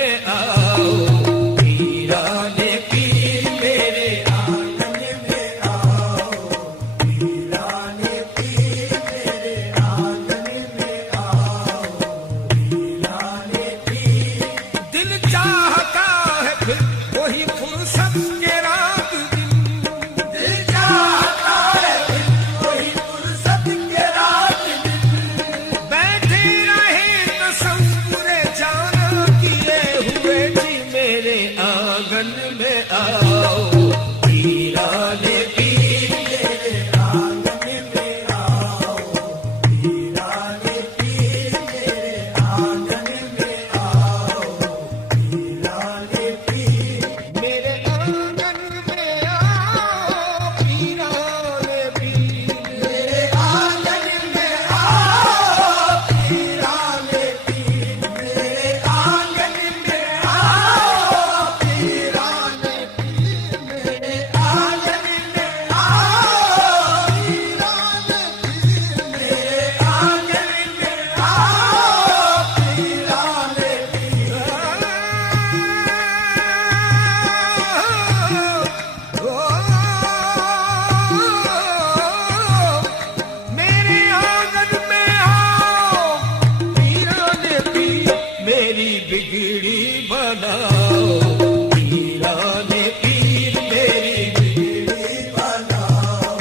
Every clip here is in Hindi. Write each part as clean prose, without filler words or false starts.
में आओ, पीराने पीर मेरे आंगन में आओ, पीराने पीर मेरे आंगन में आओ, पीराने पीर। दिल चाहता है फिर वही फुर्सत के रात दिन, दिल चाहता है फिर वही फुर्सत के रात दिन, बैठे रहे तसव्वुरे जाना किए हुए जी मेरे आंगन में आओ, पीराने पीर मेरे आंगन में आओ, पीराने पीर मेरे आंगन में आओ, पीराने पीर मेरे आंगन में आओ, पीराने पीर मेरे आंगन में आओ, पीराने पीर मेरे आंगन में आओ, पीराने पीर मेरे आंगन में आओ, पीराने पीर मेरे आंगन में आओ, पीराने मेरे आंगन में आओ, पीराने पीर मेरी बिगड़ी बनाओ, पीराने पीर मेरी बिगड़ी बनाओ,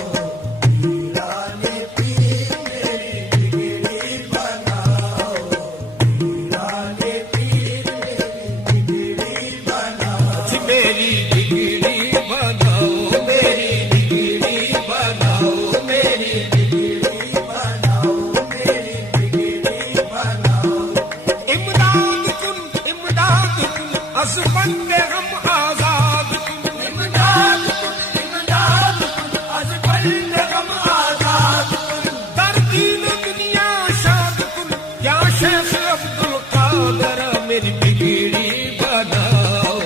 पीराने पीर मेरी बिगड़ी बनाओ, पीराने पीर मेरी बिगड़ी बनाओ, मेरी बिगड़ी बनाओ, मेरी बिगड़ी बनाओ, मेरी बिगड़ी बनाओ, मेरी बिगड़ी बनाओ। इमदाद कुन अज़बंदे हम आजाद कुन, इमदाद कुन अज़बंदे हम आजाद कुन, दर्दीन दुनिया शाद कुन, या शेख अब्दुल कादर मेरी बिगड़ी बनाओ,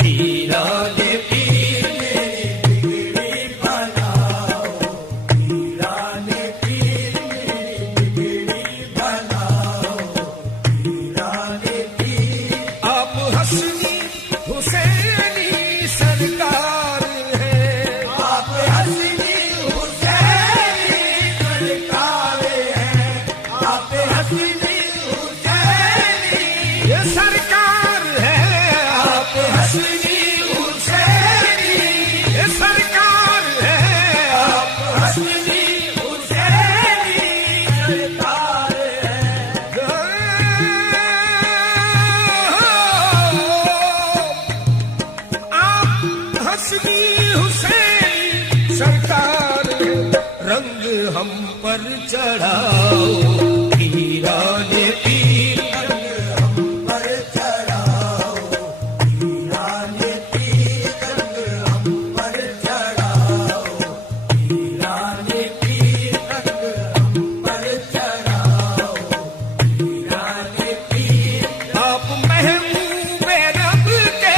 पीराने पीर मेरी बिगड़ी बनाओ, पीराने पीर मेरी बिगड़ी बनाओ, पीराने पीर। आप हसनी हुसैनी सरकार हैं, आप हसनी हुसैनी सरकार हैं, आप हसनी हुसैनी ये सरकार है, आप हसनी हुसैनी ये सरकार है, आप हसनी हुसैनी सरकार है। आप हसनी हुसैनी सरकार है, रंग हम पर चढ़ाओ, पीराने पीर रंग हम पर चढ़ाओ, पीराने पीर रंग हम पर चढ़ाओ, पीराने पीर रंग हम पर चढ़ाओ, पीराने पीर। आप महबूबे रब के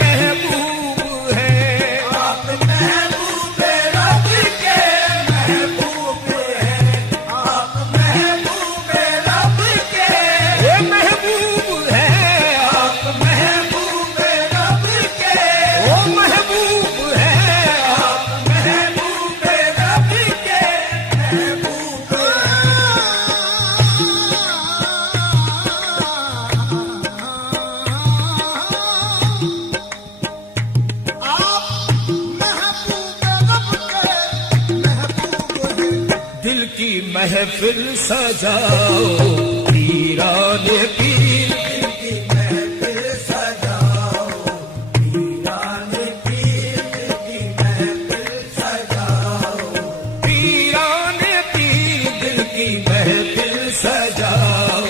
महबूब हैं, आप महबूबे रब के महबूब हैं, आप महबूबे रब के ये महबूब हैं, आप महबूबे रब के वो महबूब हैं, आप महबूबे रब के महबूब दिल की महफिल सजाओ, पीराने पीर दिल की महफिल सजाओ, पीराने पीर दिल की महफिल सजाओ, पीराने पीर दिल की महफिल सजाओ,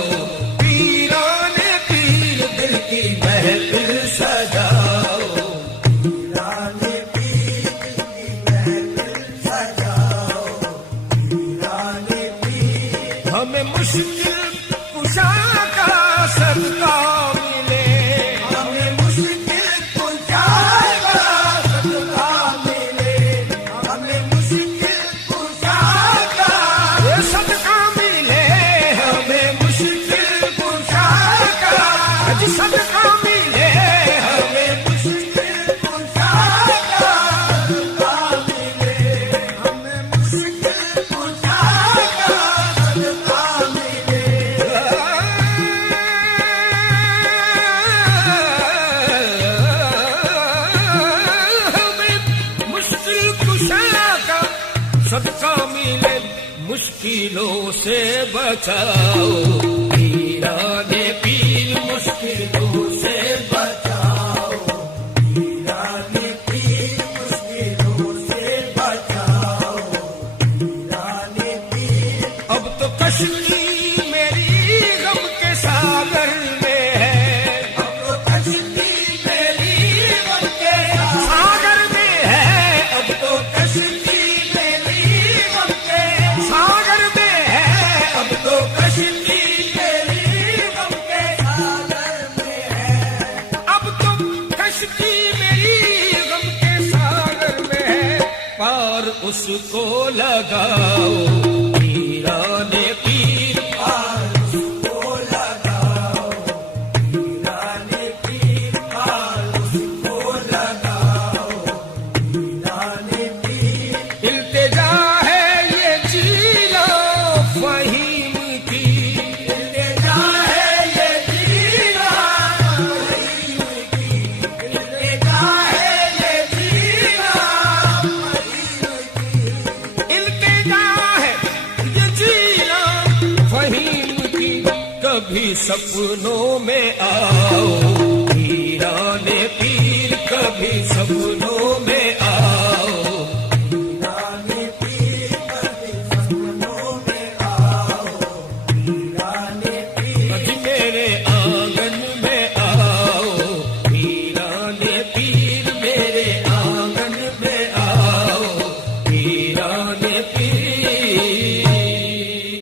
पीराने पीर दिल की महफिल सजाओ, पीराने पीर दिल की महफिल सजाओ, पीराने पीर हमें मुश्किल कुशा का मुश्किलों से बचाओ, वीराने पीर मुश्किलों से बचाओ, वीराने पीर मुश्किलों से बचाओ, वीराने पीर। अब तो कश्ती मेरी गम के सागर में है, अब तो कश्ती मेरी गम के सागर में है, अब तो कश्ती उसको लगाओ, वीराने पीर पार उसको लगाओ, वीराने पीर पार उसको लगाओ, वीराने पीर। इल्तिजा है ये जीला फहीम की, इल्तिजा है ये जीला फहीम की, इल्तिजा है ये जीला कभी सपनों में आओ, वीराने पीर कभी सपनों में